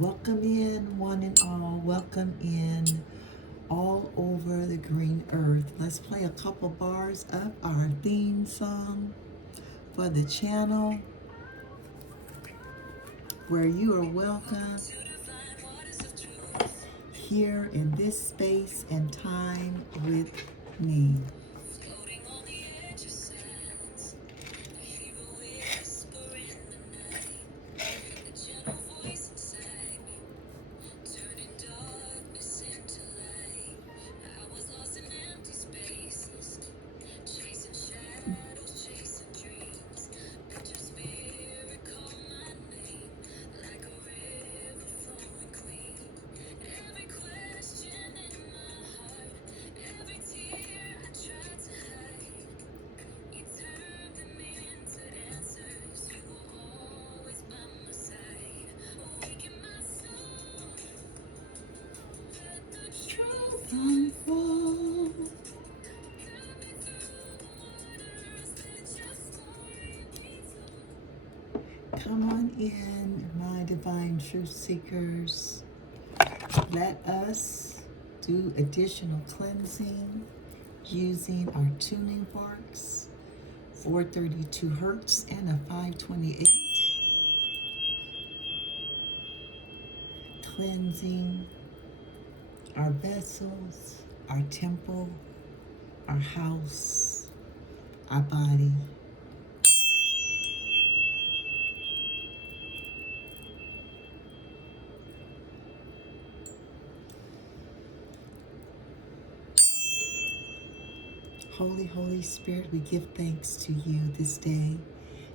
Welcome in, one and all. Welcome in all over the green earth. Let's play a couple bars of our theme song for the channel, where you are welcome here in this space and time with me. Come on in, my divine truth seekers. Let us do additional cleansing using our tuning forks, 432 hertz and a 528. Cleansing our vessels, our temple, our house, our body. Holy, Holy Spirit, we give thanks to you this day,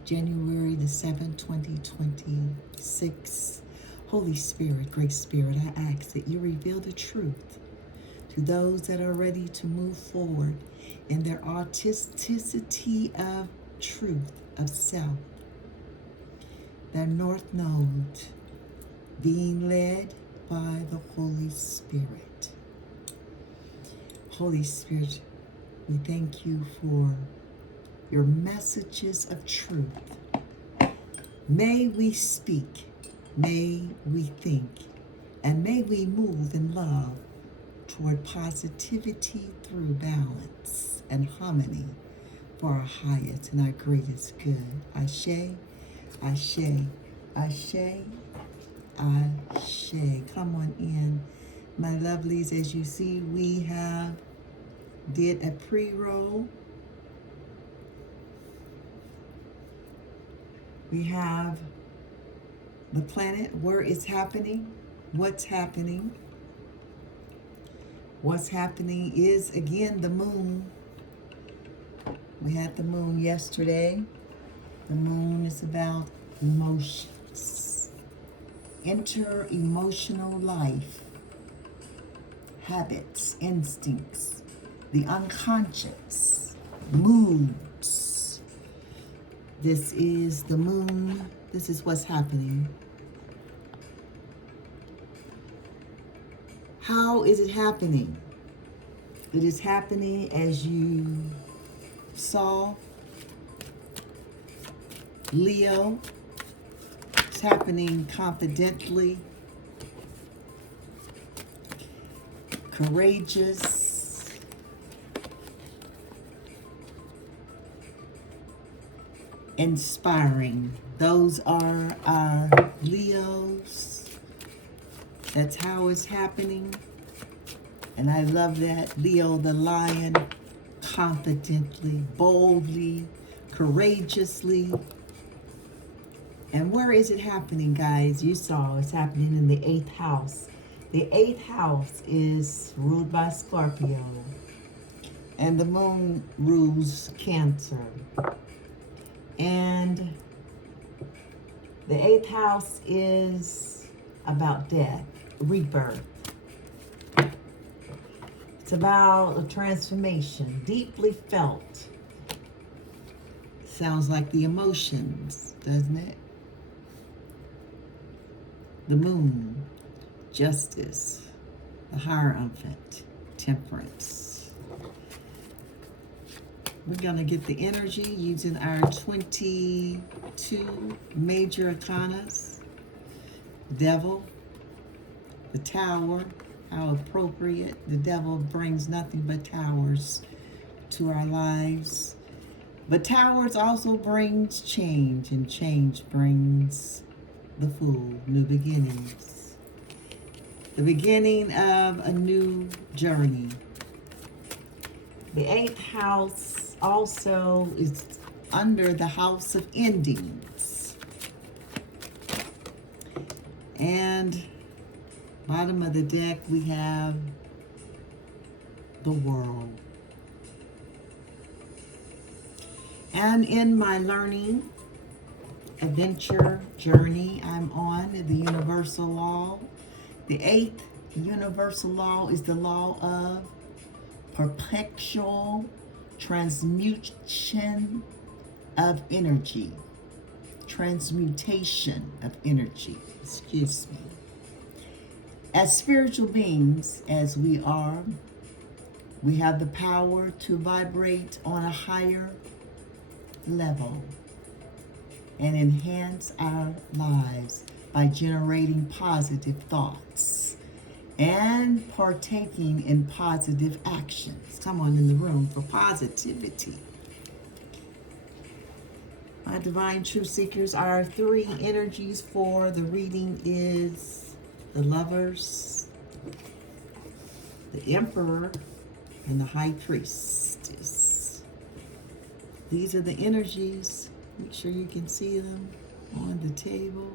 January the 7th, 2026. Holy Spirit, Great Spirit, I ask that you reveal the truth to those that are ready to move forward in their authenticity of truth, of self. Their North Node being led by the Holy Spirit. Holy Spirit, we thank you for your messages of truth. May we speak, may we think, and may we move in love toward positivity through balance and harmony for our highest and our greatest good. Ashe, ashe, ashe, ashe. Come on in, my lovelies. As you see, we have did a pre-roll. We have the planet, where it's happening, what's happening. What's happening is, again, the moon. We had the moon yesterday. The moon is about emotions. Enter emotional life, habits, instincts, the unconscious, moods. This is the moon. This is what's happening. How is it happening? It is happening as you saw Leo. It's happening confidently, courageous, inspiring. Those are our Leos. That's how it's happening. And I love that. Leo the lion, confidently, boldly, courageously. And where is it happening, guys? You saw it's happening in the 8th house. The 8th house is ruled by Scorpio. And the moon rules Cancer. And the 8th house is about death, rebirth. It's about a transformation, deeply felt. Sounds like the emotions, doesn't it? The moon, justice, the Hierophant, temperance. We're going to get the energy using our 22 major arcanas. Devil, The Tower, how appropriate. The devil brings nothing but towers to our lives. But towers also brings change, and change brings the Fool, new beginnings. The beginning of a new journey. The 8th house also is under the house of endings. And bottom of the deck, we have the World. And in my learning, adventure, journey I'm on, the universal law. The 8th universal law is the law of perpetual transmutation of energy. Transmutation of energy, excuse me. As spiritual beings, as we are, we have the power to vibrate on a higher level and enhance our lives by generating positive thoughts and partaking in positive actions. Come on in the room for positivity. My divine truth seekers, our 3 energies for the reading is the Lovers, the Emperor, and the High Priestess. These are the energies. Make sure you can see them on the table.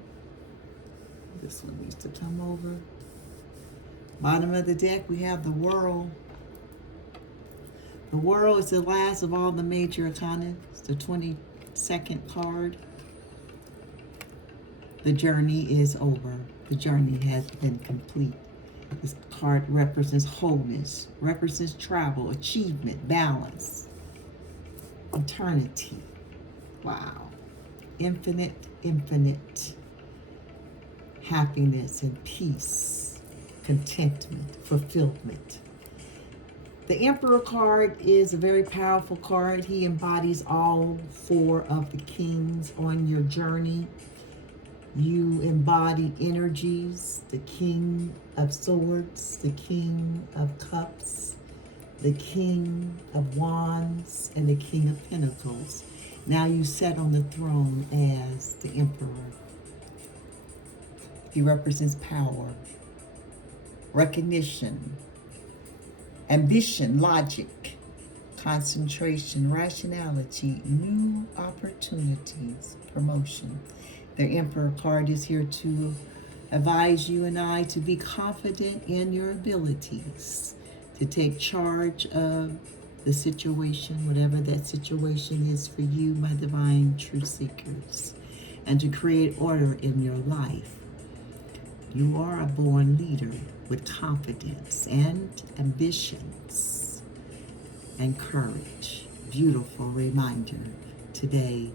This one needs to come over. Bottom of the deck, we have the World. The World is the last of all the major arcana. It's the 22nd card. The journey is over. The journey has been complete. This card represents wholeness, represents travel, achievement, balance, eternity. Wow. Infinite happiness and peace, contentment, fulfillment. The Emperor card is a very powerful card. He embodies all 4 of the kings on your journey. You embody energies, the King of Swords, the King of Cups, the King of Wands, and the King of Pentacles. Now you sit on the throne as the Emperor. He represents power, recognition, ambition, logic, concentration, rationality, new opportunities, promotion. The Emperor card is here to advise you and I to be confident in your abilities, to take charge of the situation, whatever that situation is for you, my divine truth seekers, and to create order in your life. You are a born leader with confidence and ambitions and courage. Beautiful reminder today,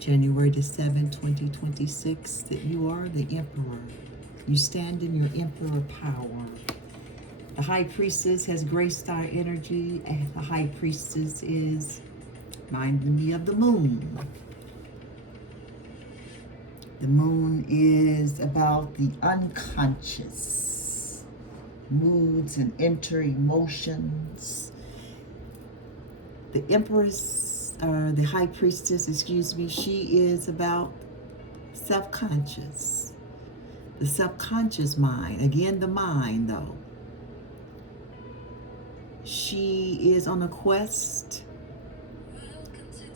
January the 7th, 2026, that you are the Emperor. You stand in your Emperor power. The High Priestess has graced our energy, and the High Priestess is reminding me of the Moon. The Moon is about the unconscious moods and inner emotions. The Empress, or the High Priestess, excuse me, she is about self-conscious. The subconscious mind, again the mind though. She is on a quest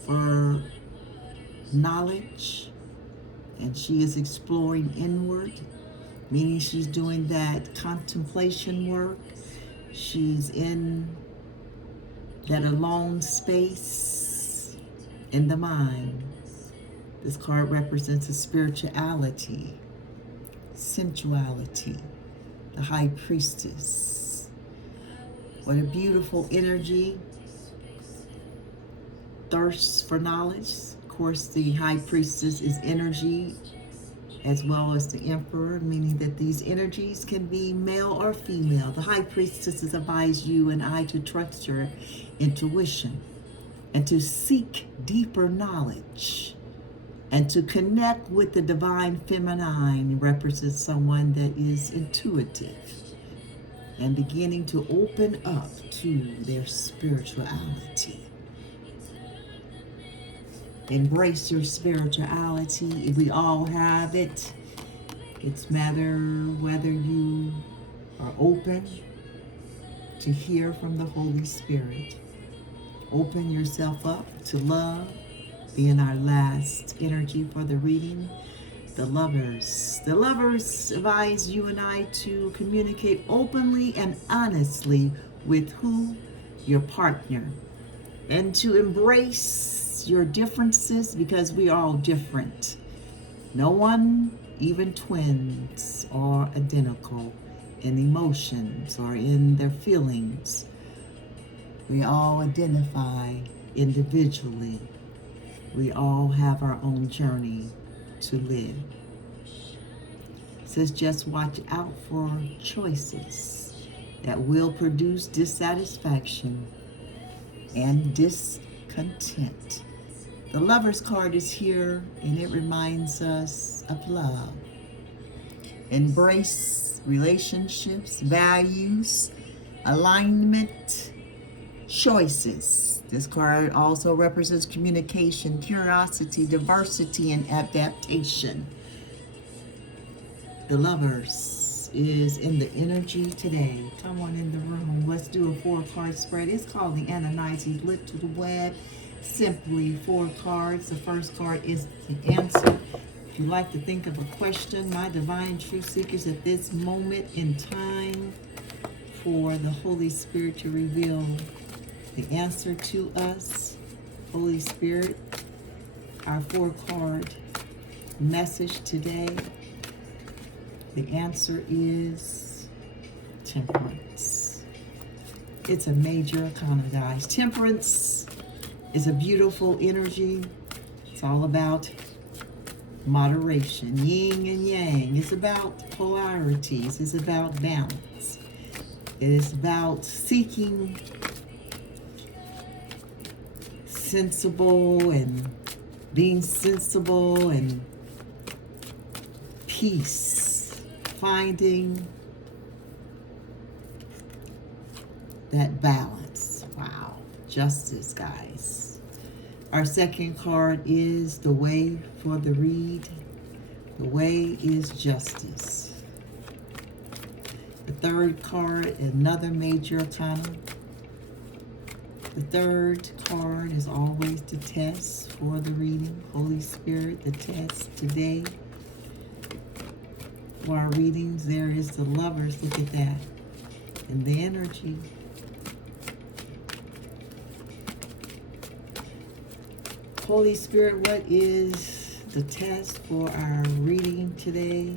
for knowledge, and she is exploring inward, meaning she's doing that contemplation work. She's in that alone space in the mind. This card represents a spirituality, sensuality, the High Priestess. What a beautiful energy. Thirst for knowledge. Of course, the High Priestess is energy as well as the Emperor, meaning that these energies can be male or female. The High Priestess advises you and I to trust your intuition and to seek deeper knowledge And to connect with the divine feminine represents someone that is intuitive and beginning to open up to their spirituality. Embrace your spirituality. We all have it. It's matter whether you are open to hear from the Holy Spirit. Open yourself up to love. Being our last energy for the reading, the lovers. The lovers advise you and I to communicate openly and honestly with who? Your partner. And to embrace your differences because we are all different. No one, even twins, are identical in emotions or in their feelings. We all identify individually. We all have our own journey to live. It says just watch out for choices that will produce dissatisfaction and discontent. The Lover's card is here, and it reminds us of love. Embrace relationships, values, alignment, choices. This card also represents communication, curiosity, diversity, and adaptation. The Lovers is in the energy today. Come on in the room. Let's do a 4-card spread. It's called the Ananias Lit to the Web. Simply 4 cards. The first card is the answer. If you like to think of a question, my divine truth seekers, at this moment in time, for the Holy Spirit to reveal the answer to us. Holy Spirit, our 4-card message today. The answer is Temperance. It's a major arcana, guys. Temperance is a beautiful energy. It's all about moderation, yin and yang. It's about polarities. It's about balance. It is about seeking sensible and being sensible and peace, finding that balance. Wow, justice, guys. Our second card is the way for the read. The way is justice. The third card, another major arcana. The third card is always the test for the reading. Holy Spirit, the test today. For our readings, there is the Lovers. Look at that. And the energy. Holy Spirit, what is the test for our reading today?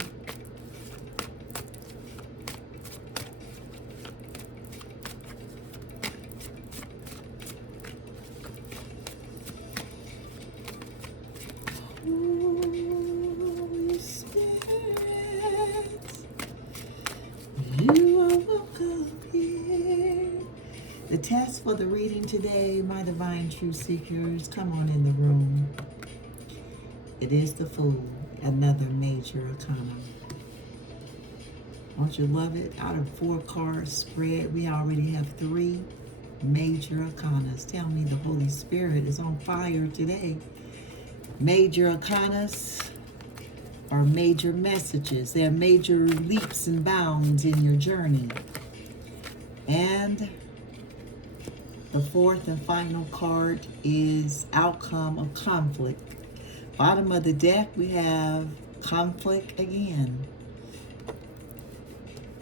Holy Spirit, you are welcome here. The test for the reading today, my divine truth seekers, come on in the room. It is the Fool, another major arcana. Don't you love it? Out of 4-card spread, we already have 3 major arcanas. Tell me the Holy Spirit is on fire today. Major arcanas are major messages. They're major leaps and bounds in your journey. And the 4th and final card is outcome of conflict. Bottom of the deck, we have conflict again.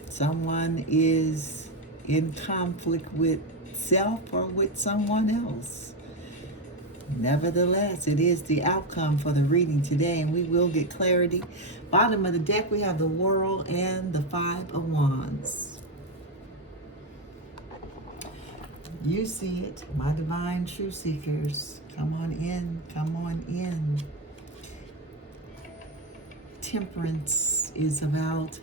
Someone is in conflict with self or with someone else. Nevertheless, it is the outcome for the reading today, and we will get clarity. Bottom of the deck, we have the World and the 5 of Wands. You see it, my divine truth seekers. Come on in, come on in. Temperance is about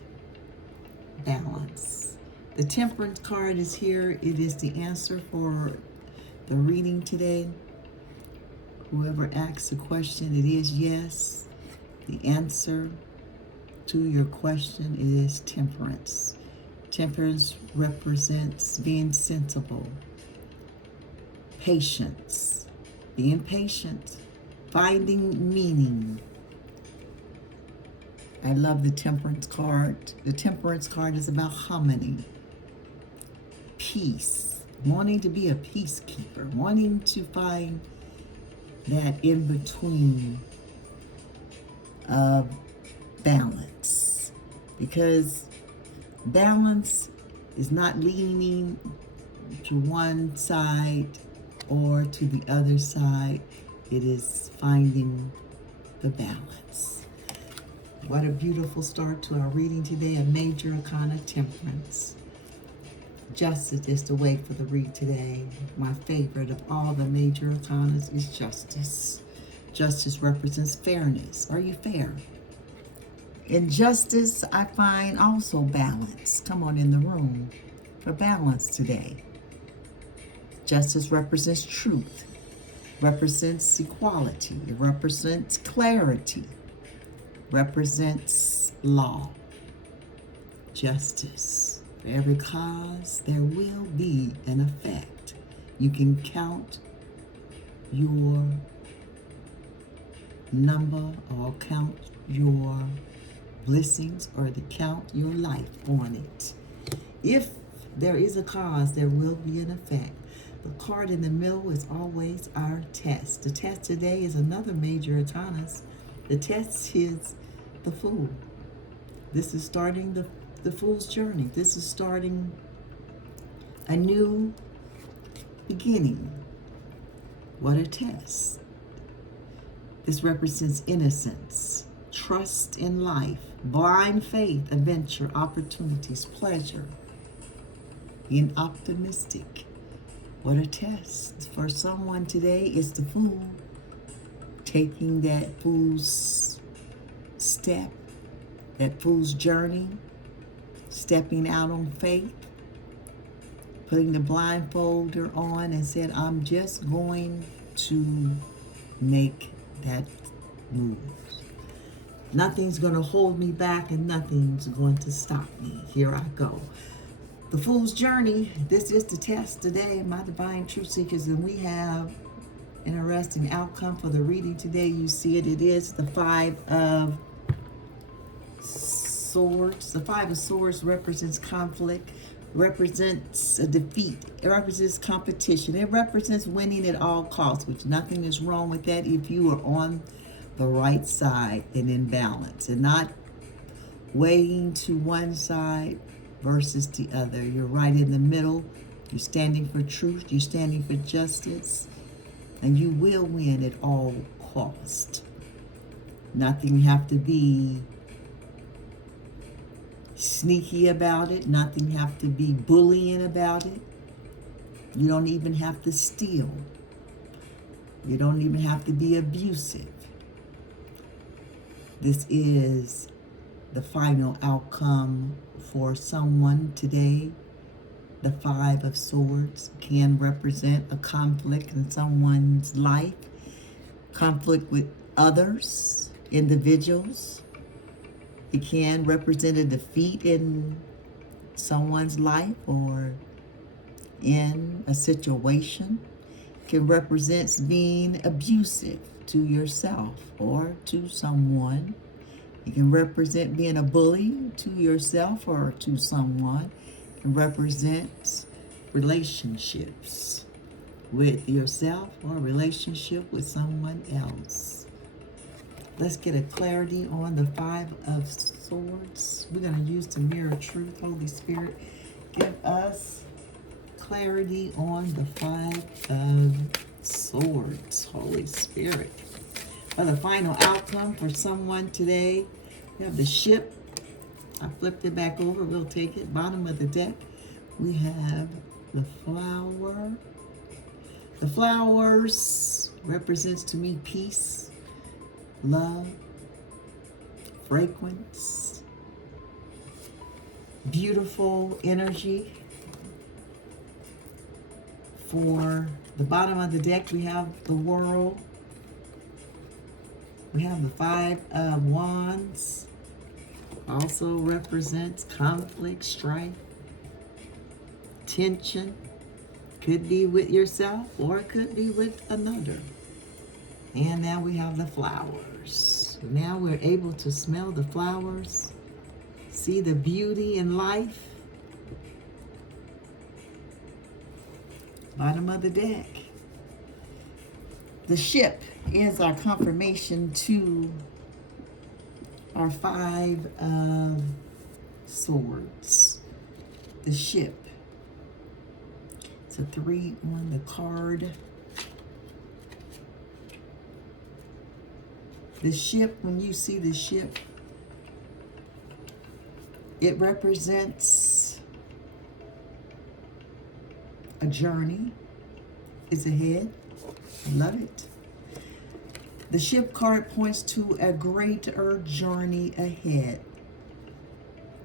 balance. The Temperance card is here. It is the answer for the reading today. Whoever asks the question, it is yes. The answer to your question is temperance. Temperance represents being sensible, patience, being patient, finding meaning. I love the temperance card. The temperance card is about harmony, peace, wanting to be a peacekeeper, wanting to find that in between of balance. Because balance is not leaning to one side or to the other side. It is finding the balance. What a beautiful start to our reading today, a major arcana, temperance. Justice is the way for the read today. My favorite of all the major arcanas is justice. Justice represents fairness. Are you fair? In justice, I find also balance. Come on in the room for balance today. Justice represents truth, represents equality, it represents clarity, represents law. Justice. For every cause, there will be an effect. You can count your number or count your blessings or to count your life on it. If there is a cause, there will be an effect. The card in the middle is always our test. The test today is another major arcana. The test is the Fool. This is starting the Fool's journey. This is starting a new beginning. What a test. This represents innocence, trust in life, blind faith, adventure, opportunities, pleasure, being optimistic. What a test. For someone today is the Fool, taking that Fool's step, that Fool's journey, stepping out on faith, putting the blindfolder on and said, I'm just going to make that move. Nothing's going to hold me back and nothing's going to stop me. Here I go. The Fool's journey. This is the test today, my divine truth seekers, and we have interesting outcome for the reading today. You see it. It is the Five of Swords. The Five of Swords represents conflict, represents a defeat. It represents competition. It represents winning at all costs, which nothing is wrong with that if you are on the right side and in balance and not weighing to one side versus the other. You're right in the middle. You're standing for truth. You're standing for justice. And you will win at all cost. Nothing have to be sneaky about it. Nothing have to be bullying about it. You don't even have to steal. You don't even have to be abusive. This is the final outcome for someone today. The Five of Swords can represent a conflict in someone's life, conflict with others, individuals. It can represent a defeat in someone's life or in a situation. It can represent being abusive to yourself or to someone. It can represent being a bully to yourself or to someone. It can represent relationships with yourself or a relationship with someone else. Let's get a clarity on the Five of Swords. We're going to use the mirror of truth. Holy Spirit, give us clarity on the Five of Swords. Holy Spirit. For the final outcome for someone today, we have the Ship. I flipped it back over. We'll take it. Bottom of the deck, we have the Flower. The flowers represents to me peace, love, fragrance, beautiful energy. For the bottom of the deck, we have the World. We have the Five of Wands. Also represents conflict, strife, tension. Could be with yourself or it could be with another. And now we have the flowers. Now we're able to smell the flowers, see the beauty in life. Bottom of the deck. The ship is our confirmation to our Five of Swords. The ship. It's a 3 on the card. The ship, when you see the ship, it represents a journey is ahead. I love it. The ship card points to a greater journey ahead.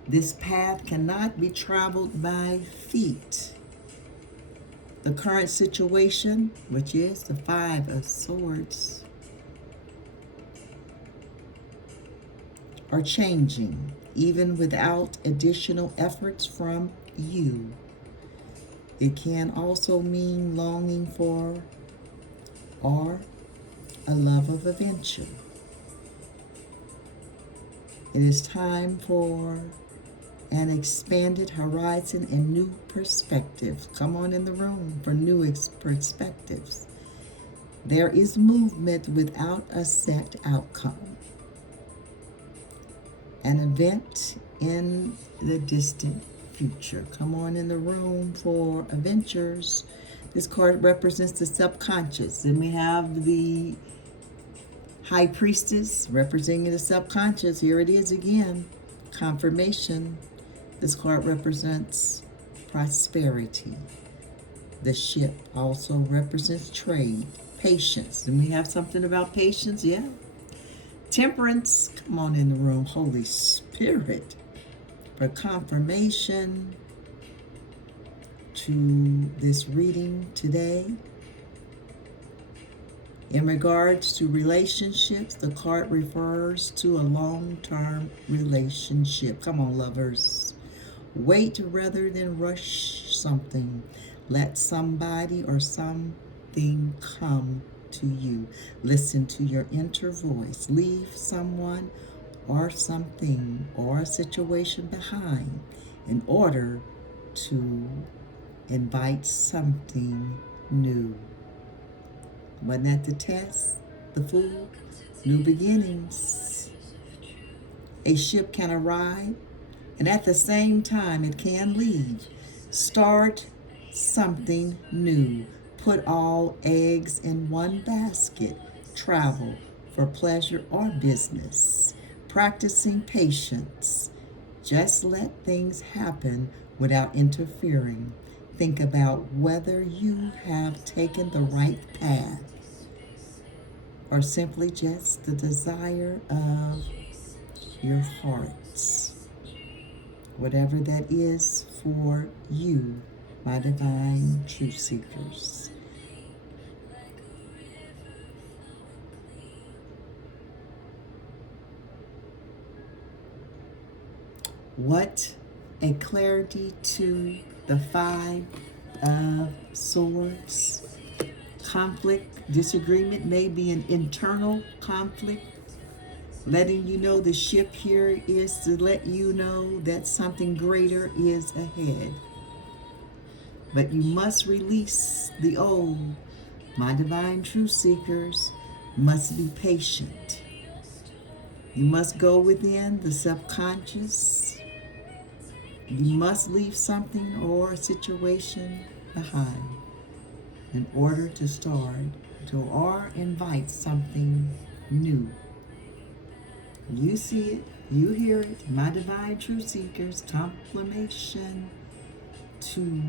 This path cannot be traveled by feet. The current situation, which is the Five of Swords, are changing, even without additional efforts from you. It can also mean longing for or a love of adventure. It is time for an expanded horizon and new perspectives. Come on in the room for new perspectives. There is movement without a set outcome. An event in the distant future. Come on in the room for adventures. This card represents the subconscious. And we have the High Priestess representing the subconscious. Here it is again. Confirmation. This card represents prosperity. The ship also represents trade, patience. And we have something about patience, yeah. Temperance, come on in the room, Holy Spirit, for confirmation to this reading today. In regards to relationships, the card refers to a long-term relationship. Come on, lovers. Wait rather than rush something. Let somebody or something come to you. Listen to your inner voice. Leave someone or something or a situation behind in order to invite something new. Wasn't that the test? The Fool? New beginnings. A ship can arrive, and at the same time it can leave. Start something new. Put all eggs in one basket. Travel for pleasure or business. Practicing patience. Just let things happen without interfering. Think about whether you have taken the right path or simply just the desire of your hearts. Whatever that is for you, my divine truth seekers. What a clarity to the Five of Swords. Conflict, disagreement may be an internal conflict. Letting you know the ship here is to let you know that something greater is ahead. But you must release the old. My divine truth seekers must be patient. You must go within the subconscious. You must leave something or a situation behind in order to start or invite something new. You see it, you hear it, my divine truth seekers, confirmation to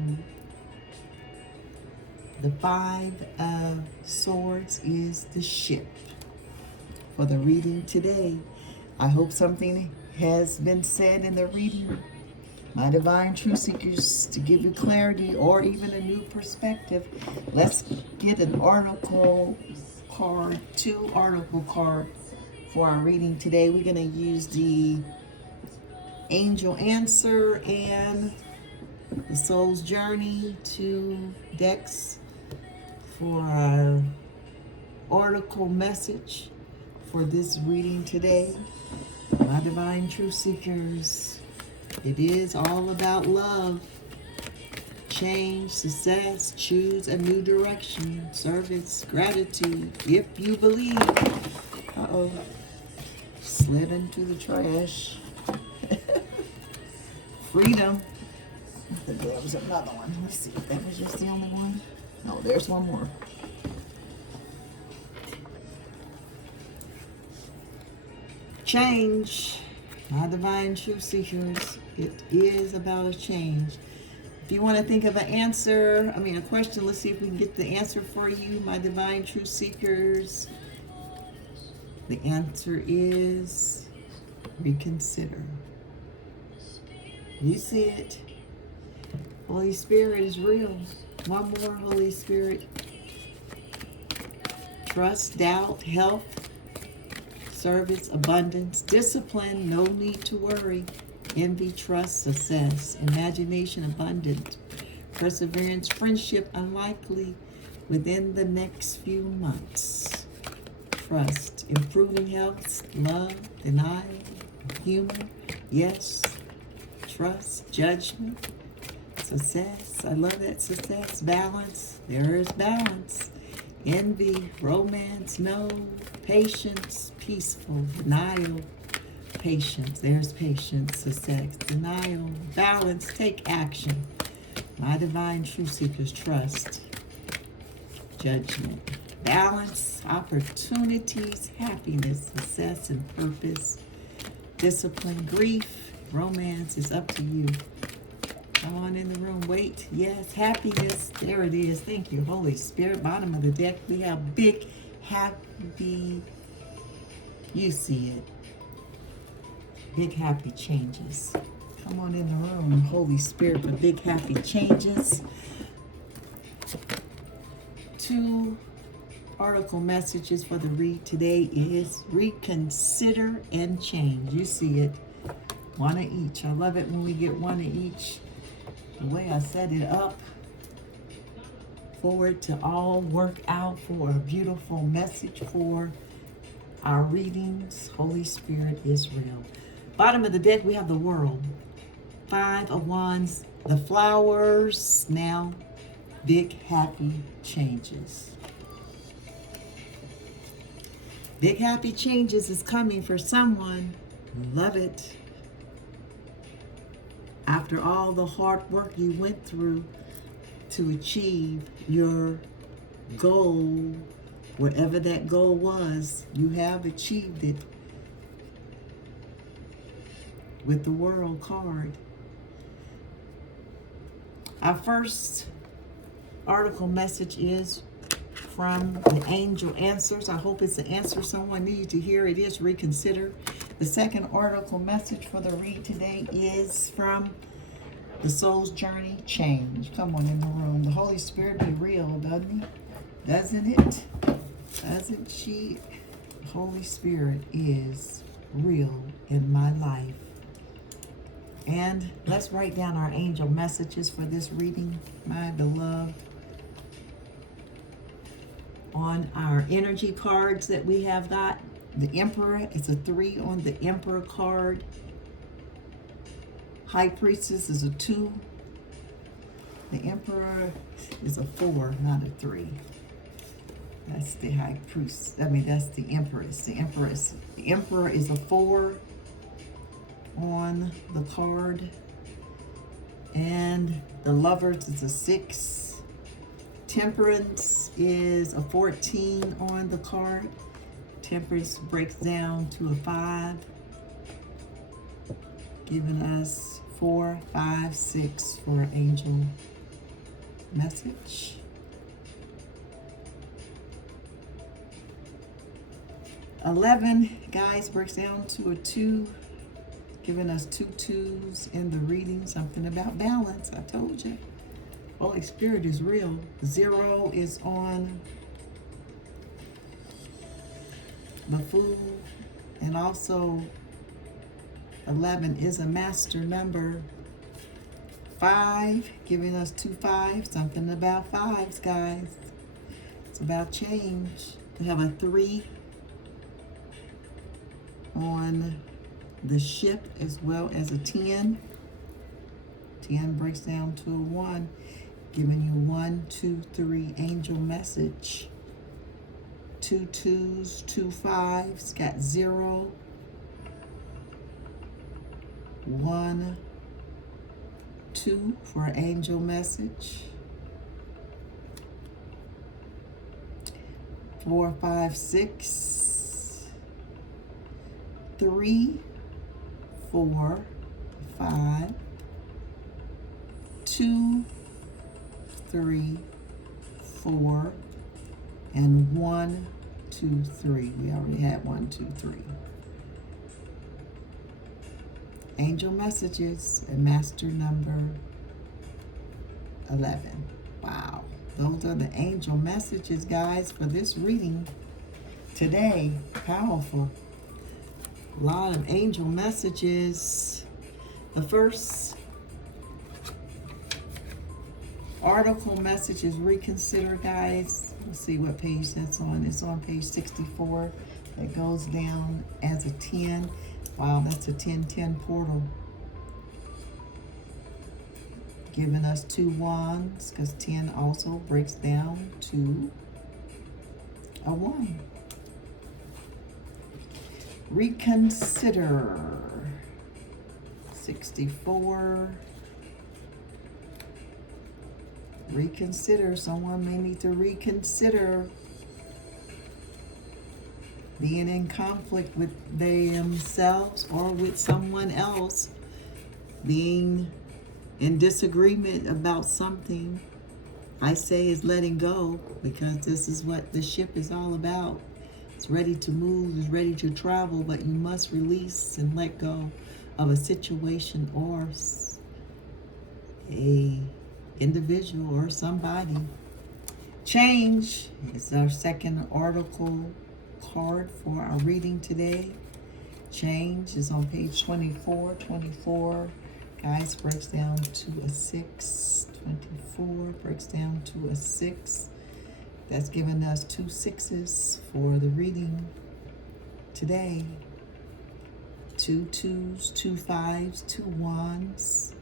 the Five of Swords is the ship. For the reading today, I hope something has been said in the reading, my divine truth seekers, to give you clarity or even a new perspective. Let's get an oracle card, 2 oracle cards For our reading today, we're going to use the Angel Answer and the Soul's Journey, 2 decks for our oracle message for this reading today. My divine truth seekers, it is all about love, change, success, choose a new direction, service, gratitude, if you believe. Uh-oh, slid into the trash. Freedom. I think there was another one. Let's see if that was just the only one. No, there's one more. Change. My divine truth seekers, it is about a change. If you want to think of an answer, a question, let's see if we can get the answer for you, my divine truth seekers. The answer is reconsider. You see it. Holy Spirit is real. One more, Holy Spirit. Trust, doubt, health, service, abundance, discipline, no need to worry, envy, trust, success, imagination, abundance, perseverance, friendship, unlikely within the next few months. Trust, improving health, love, denial, humor, yes, trust, judgment, success. I love that. Success, balance. There is balance. Envy, romance, no. Patience, peaceful. Denial, patience. There's patience, success. Denial, balance. Take action. My divine truth seekers, trust. Judgment, balance, opportunities, happiness, success, and purpose. Discipline, grief, romance is up to you. Come on in the room. Wait. Yes. Happiness. There it is. Thank you, Holy Spirit. Bottom of the deck, we have big, happy. You see it. Big, happy changes. Come on in the room, Holy Spirit, for big, happy changes. 2 article messages for the read today is reconsider and change. You see it. 1 of each. I love it when we get 1 of each. The way I set it up for it to all work out for a beautiful message for our readings. Holy Spirit is real. Bottom of the deck, we have the world. 5 of Wands, the flowers. Now, big happy changes. Big happy changes is coming for someone. Love it. After all the hard work you went through to achieve your goal, whatever that goal was, you have achieved it with the World card. Our first article message is from the Angel Answers. I hope it's the answer someone needs to hear. It is reconsider. The second oracle message for the read today is from the Soul's Journey, change. Come on in the room. The Holy Spirit be real, doesn't he? Doesn't it? Doesn't she? The Holy Spirit is real in my life. And let's write down our angel messages for this reading, my beloved. On our energy cards that we have got, the Emperor is a 3 on the Emperor card. High Priestess is a 2. The Emperor is a 4, not a 3. That's the High Priest. That's the Empress. The Empress. The Emperor is a 4 on the card. And the Lovers is a 6. Temperance is a 14 on the card. Temperance breaks down to a 5, giving us 4, 5, 6 for angel message. Eleven, guys, breaks down to a 2, giving us 2 2s in the reading. Something about balance. I told you. Holy Spirit is real. 0 is on the Fool. And also 11 is a master number. 5, giving us 2 5s. Something about 5s, guys. It's about change. We have a 3 on the ship as well as a 10. 10 breaks down to a 1, giving you 1, 2, 3 angel message. 2 2s, 2 5s, got 0, 1, 2 for angel message. 4 5 6, 3 4 5, 2 3 4, and 1 2 3. We already had 1 2 3. Angel messages and master number 11. Wow. Those are the angel messages, guys, for this reading today. Powerful. A lot of angel messages. The first article message is reconsider, guys. Let's see what page that's on. It's on page 64. It goes down as a 10. Wow, that's a 10-10 portal. Giving us 2 wands, because 10 also breaks down to a 1. Reconsider. 64. Reconsider. Someone may need to reconsider being in conflict with themselves or with someone else, being in disagreement about something. I say is letting go, because this is what the ship is all about. It's ready to move, it's ready to travel, but you must release and let go of a situation or a individual or somebody. Change is our second article card for our reading today. Change is on page 24. 24, guys, breaks down to a 6. 24 breaks down to a 6. That's giving us 2 6s for the reading today. 2 2s, 2 5s, 2 1s.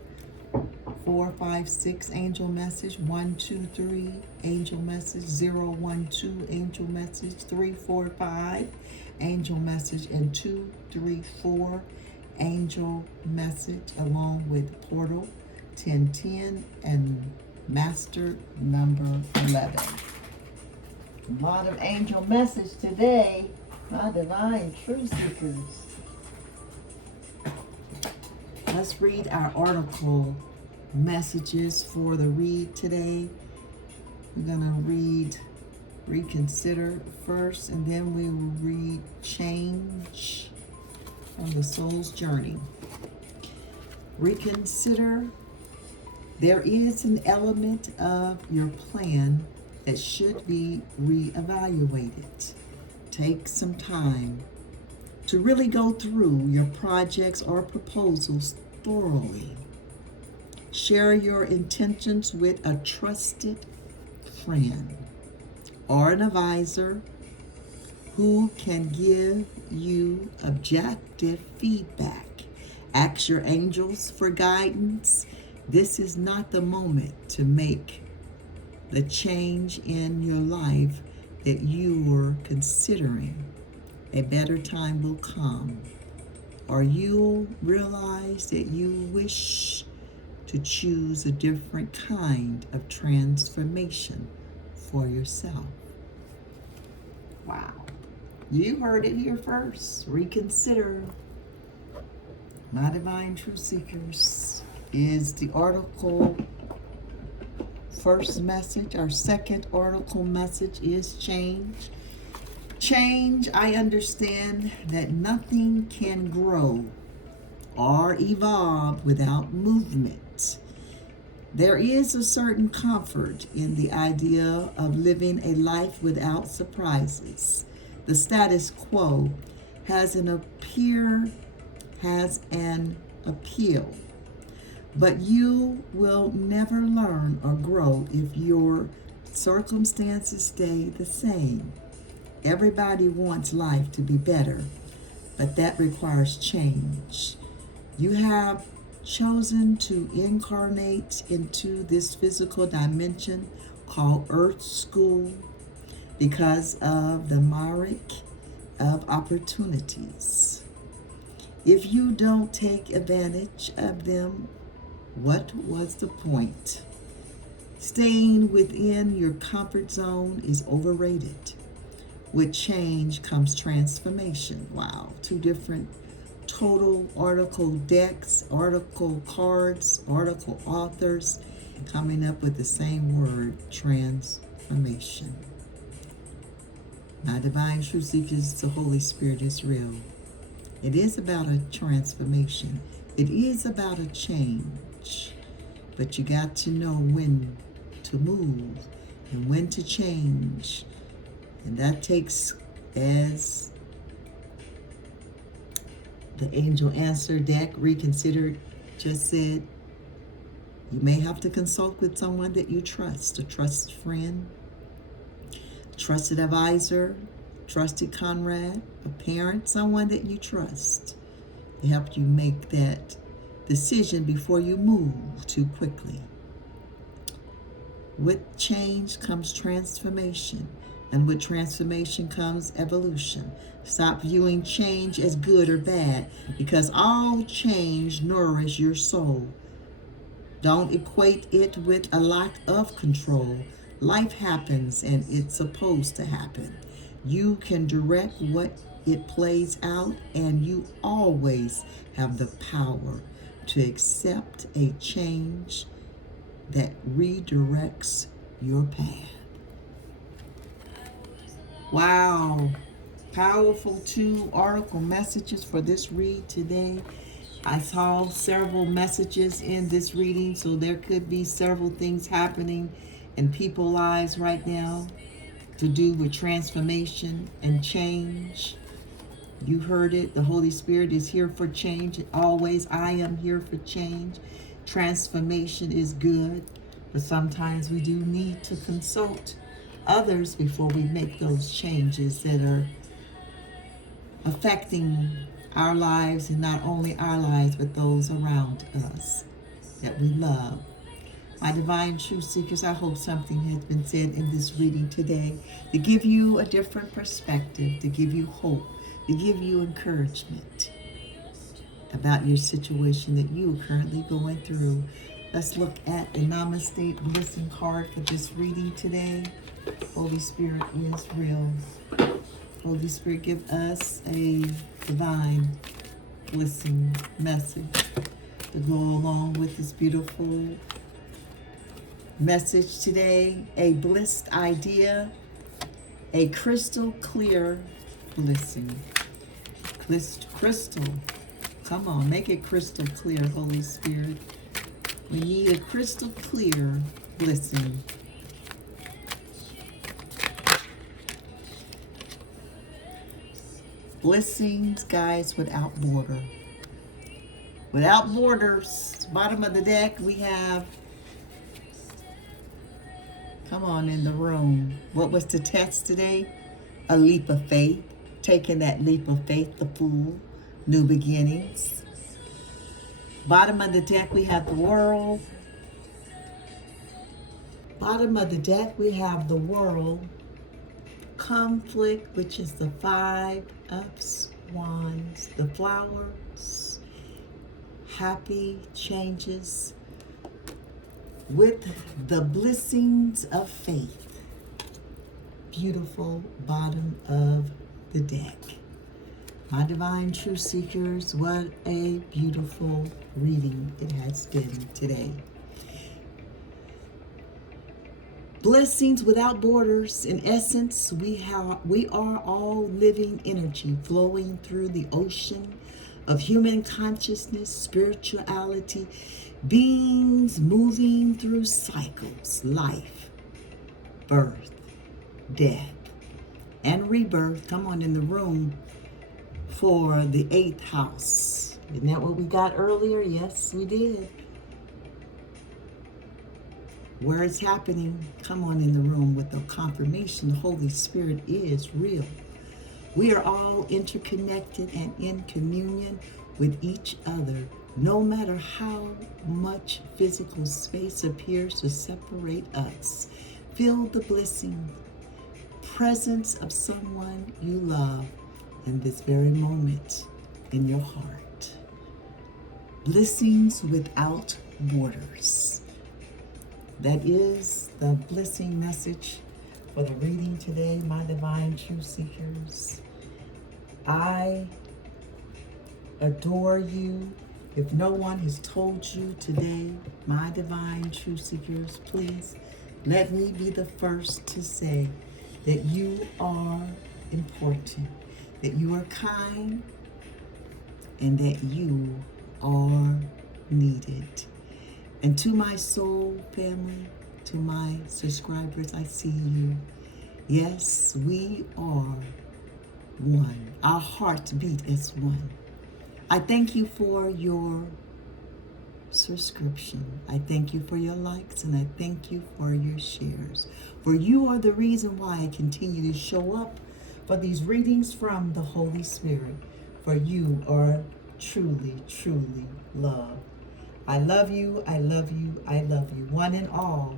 4 5 6 angel message. 1 2 3 angel message. 0 1 2 angel message. 3 4 5 angel message, and 2 3 4 angel message, along with portal 10 10 and master number 11. A lot of angel message today, my divine truth seekers. Let's read our article messages for the read today. We're going to read reconsider first, and then we will read change from the soul's journey. Reconsider. There is an element of your plan that should be reevaluated. Take some time to really go through your projects or proposals thoroughly. Share your intentions with a trusted friend or an advisor who can give you objective feedback. Ask your angels for guidance. This is not the moment to make the change in your life that you were considering. A better time will come, or you'll realize that you wish to choose a different kind of transformation for yourself. Wow. You heard it here first. Reconsider. My divine truth seekers is the article first message. Our second article message is change. Change, I understand that nothing can grow or evolve without movement. There is a certain comfort in the idea of living a life without surprises. The status quo has an appeal. But you will never learn or grow if your circumstances stay the same. Everybody wants life to be better, but that requires change. You have chosen to incarnate into this physical dimension called Earth School because of the myriad of opportunities. If you don't take advantage of them, what was the point? Staying within your comfort zone is overrated. With change comes transformation. Wow, two different total article decks, article cards, article authors coming up with the same word, transformation. My divine truth seekers, the Holy Spirit is real. It is about a transformation. It is about a change. But you got to know when to move and when to change. And that takes, as the angel answer deck reconsidered just said, you may have to consult with someone that you trust, a trusted friend, trusted advisor, trusted comrade, a parent, someone that you trust to help you make that decision before you move too quickly. With change comes transformation, and with transformation comes evolution. Stop viewing change as good or bad, because all change nourishes your soul. Don't equate it with a lack of control. Life happens, and it's supposed to happen. You can direct what it plays out, and you always have the power to accept a change that redirects your path. Wow. Powerful 2 article messages for this read today. I saw several messages in this reading, so there could be several things happening in people's lives right now to do with transformation and change. You heard it. The Holy Spirit is here for change. Always, I am here for change. Transformation is good, but sometimes we do need to consult others before we make those changes that are affecting our lives, and not only our lives, but those around us that we love. My divine truth seekers, I hope something has been said in this reading today to give you a different perspective, to give you hope, to give you encouragement about your situation that you are currently going through. Let's look at the Namaste Blessing card for this reading today. Holy Spirit is real. Holy Spirit, give us a divine blessing message to go along with this beautiful message today. A blessed idea, a crystal clear blessing. Crystal. Come on, make it crystal clear, Holy Spirit. We need a crystal clear blessing. Blessings, guys, without border. Without borders. Bottom of the deck, we have, come on in the room. What was the test today? A leap of faith. Taking that leap of faith, the Fool. New beginnings. Bottom of the deck, we have the World. Bottom of the deck, we have the World. Conflict, which is the 5 of Wands, the Flowers, happy changes with the blessings of faith. Beautiful bottom of the deck. My divine truth seekers, what a beautiful reading it has been today. Blessings without borders. In essence, we are all living energy flowing through the ocean of human consciousness, spirituality, beings moving through cycles, life, birth, death, and rebirth. Come on in the room. for the 8th house. Isn't that what we got earlier? Yes, we did. Where it's happening, come on in the room with the confirmation the Holy Spirit is real. We are all interconnected and in communion with each other, no matter how much physical space appears to separate us. Feel the blessing, presence of someone you love in this very moment in your heart. Blessings without borders. That is the blessing message for the reading today, my divine truth seekers. I adore you. If no one has told you today, my divine truth seekers, please let me be the first to say that you are important, that you are kind, and that you are needed. And to my soul family, to my subscribers, I see you. Yes, we are one. Our hearts beat as one. I thank you for your subscription. I thank you for your likes, and I thank you for your shares. For you are the reason why I continue to show up for these readings from the Holy Spirit. For you are truly, truly loved. I love you, I love you, I love you, one and all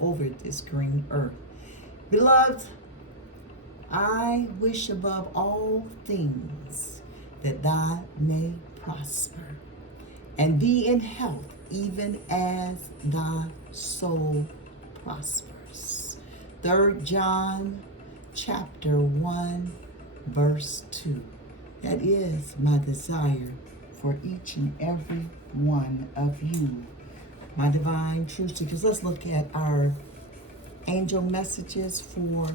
over this green earth. Beloved, I wish above all things that thou may prosper and be in health, even as thy soul prospers. 3 John chapter 1, verse 2. That is my desire for each and every one of you, my divine truth seekers. Let's look at our angel messages for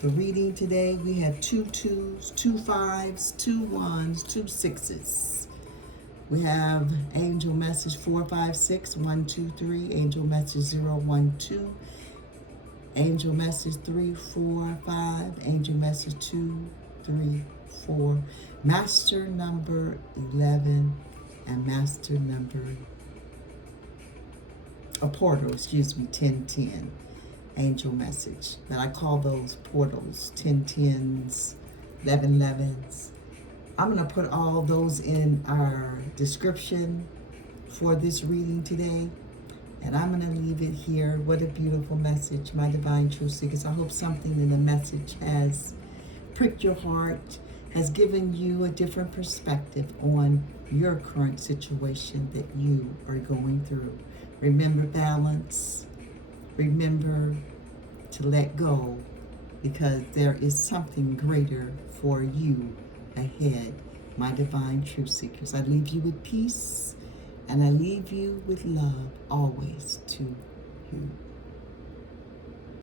the reading today. We have 2 2s, 2 5s, 2 1s, 2 6s. We have angel message 4 5 6, 1 2 3, angel message 0 1 2, angel message 3 4 5, angel message 2 3 4, master number 11, and master number, a portal, 1010, angel message. Now I call those portals 1010s, 1111s. I'm going to put all those in our description for this reading today, and I'm going to leave it here. What a beautiful message, my divine truth seekers. I hope something in the message has pricked your heart, has given you a different perspective on your current situation that you are going through. Remember balance. Remember to let go, because there is something greater for you ahead, my divine truth seekers. I leave you with peace, and I leave you with love always to you.